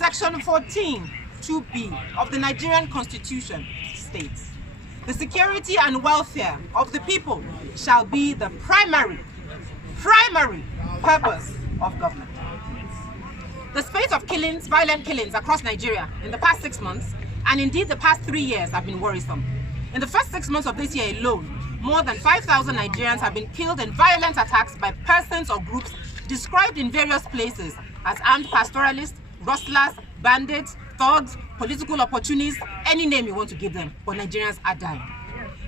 Section 14, 2B of the Nigerian Constitution states, the security and welfare of the people shall be the primary purpose of government. The spate of killings, violent killings across Nigeria in the past 6 months, and indeed the past 3 years, have been worrisome. In the first 6 months of this year alone, more than 5,000 Nigerians have been killed in violent attacks by persons or groups described in various places as armed pastoralists, rustlers, bandits, thugs, political opportunists, any name you want to give them, but Nigerians are dying.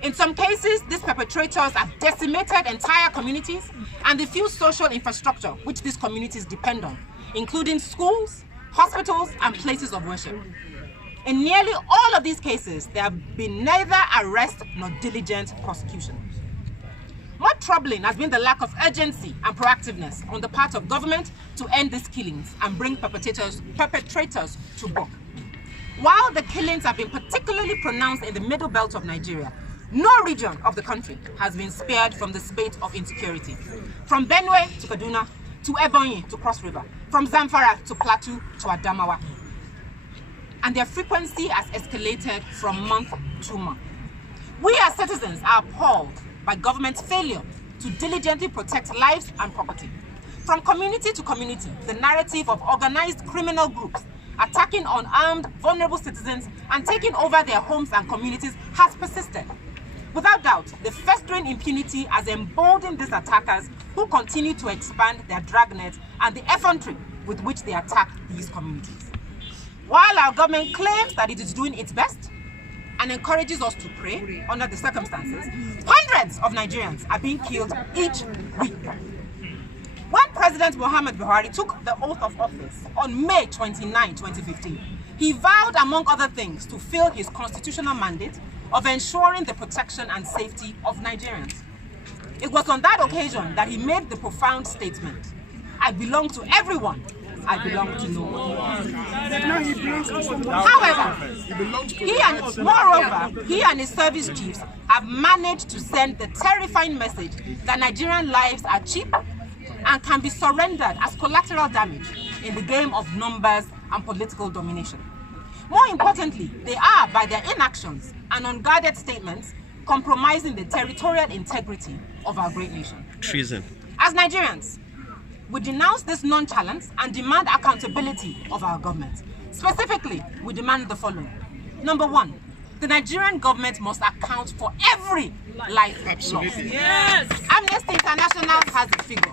In some cases, these perpetrators have decimated entire communities and the few social infrastructure which these communities depend on, including schools, hospitals, and places of worship. In nearly all of these cases, there have been neither arrest nor diligent prosecution. More troubling has been the lack of urgency and proactiveness on the part of government to end these killings and bring perpetrators to book. While the killings have been particularly pronounced in the middle belt of Nigeria, no region of the country has been spared from the spate of insecurity. From Benue to Kaduna, to Ebonyi to Cross River, from Zamfara to Plateau to Adamawa. And their frequency has escalated from month to month. We as citizens are appalled by government's failure to diligently protect lives and property. From community to community, the narrative of organized criminal groups attacking unarmed, vulnerable citizens and taking over their homes and communities has persisted. Without doubt, the festering impunity has emboldened these attackers who continue to expand their dragnet and the effrontery with which they attack these communities. While our government claims that it is doing its best and encourages us to pray under the circumstances, hundreds of Nigerians are being killed each week. When President Muhammad Buhari took the oath of office on May 29, 2015, he vowed, among other things, to fill his constitutional mandate of ensuring the protection and safety of Nigerians. It was on that occasion that he made the profound statement, "I belong to everyone, I belong to no one." However, he and his service chiefs have managed to send the terrifying message that Nigerian lives are cheap and can be surrendered as collateral damage in the game of numbers and political domination. More importantly, they are, by their inactions and unguarded statements, compromising the territorial integrity of our great nation. Treason. As Nigerians, we denounce this nonchalance and demand accountability of our government. Specifically, we demand the following. Number one, the Nigerian government must account for every life lost. Yes. Amnesty International has a figure.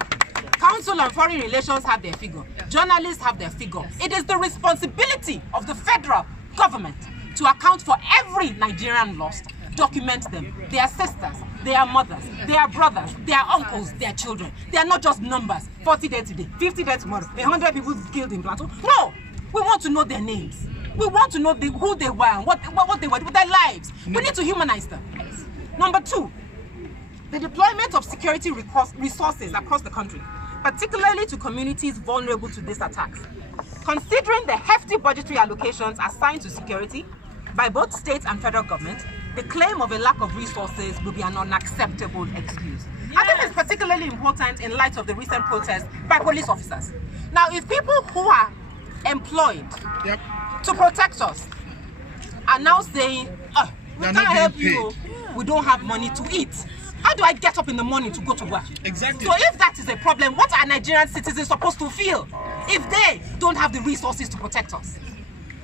Council on Foreign Relations have their figure. Journalists have their figure. It is the responsibility of the federal government to account for every Nigerian lost, document them, their sisters, their mothers, their brothers, their uncles, their children. They are not just numbers, 40 days today, 50 days tomorrow, 100 people killed in Plateau. No, we want to know their names. We want to know who they were and what they were with their lives. We need to humanize them. Number two, the deployment of security resources across the country, particularly to communities vulnerable to these attacks. Considering the hefty budgetary allocations assigned to security by both state and federal government, the claim of a lack of resources will be an unacceptable excuse. Yes. I think it's particularly important in light of the recent protests by police officers. Now, if people who are employed to protect us are now saying, oh, we can't help you, we don't have money to eat, how do I get up in the morning to go to work? Exactly. So if that is a problem, what are Nigerian citizens supposed to feel if they don't have the resources to protect us?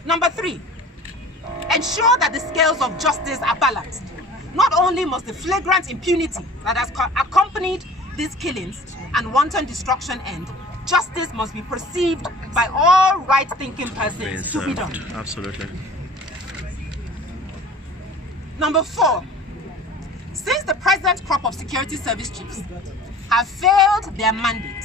Number three, ensure that the scales of justice are balanced. Not only must the flagrant impunity that has accompanied these killings and wanton destruction end, justice must be perceived by all right-thinking persons to be done. Absolutely. Number four, since the present crop of security service chiefs have failed their mandate,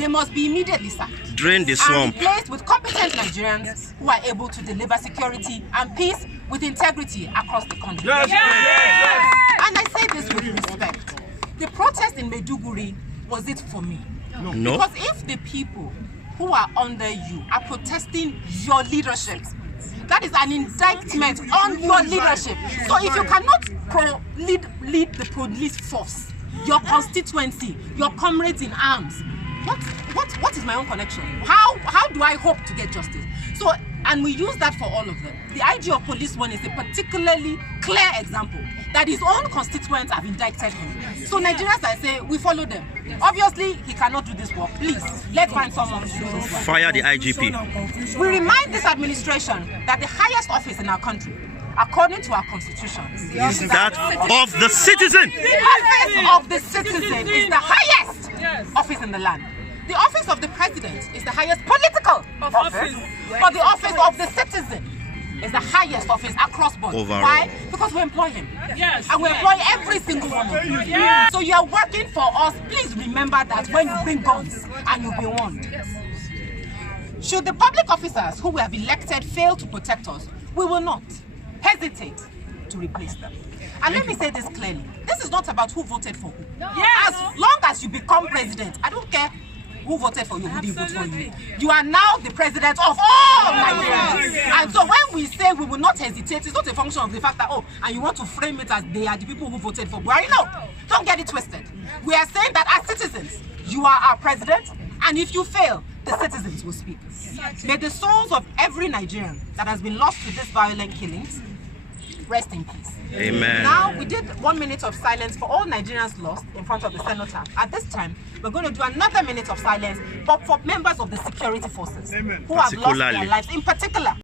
they must be immediately sacked. Drain the swamp. And replaced with competent Nigerians who are able to deliver security and peace with integrity across the country. Yes. Yes. And I say this with respect. The protest in Maiduguri, was it for me? No. Because if the people who are under you are protesting your leadership, that is an indictment on your leadership. So if you cannot lead the police force, your constituency, your comrades in arms, what is my own connection? How do I hope to get justice? So, and we use that for all of them. The IG of police one is a particularly clear example that his own constituents have indicted him. So Nigerians, I say, we follow them. Obviously, he cannot do this work. Please, let's find someone to do this work. Fire the IGP. We remind this administration that the highest office in our country, according to our constitution, is that of the citizen. The office of the citizen is the highest office in the land. The office of the president is the highest political office, but the office of the citizen is the highest office across board. Overall. Why? Because we employ him. And we employ every single one of you. So you are working for us. Please remember that when you bring guns and you'll be warned. Should the public officers who we have elected fail to protect us, we will not hesitate to replace them. And let me say this clearly. This is not about who voted for who. As long as you become president, I don't care who voted for you, who didn't vote for you. You are now the president of all Nigerians. And so when we say we will not hesitate, it's not a function of the fact that, and you want to frame it as they are the people who voted for Buhari. No, don't get it twisted. We are saying that as citizens, you are our president, and if you fail, the citizens will speak. May the souls of every Nigerian that has been lost to these violent killings rest in peace. Amen. Now, we did 1 minute of silence for all Nigerians lost in front of the senator. At this time, we're going to do another minute of silence, but for members of the security forces who have lost their lives in particular.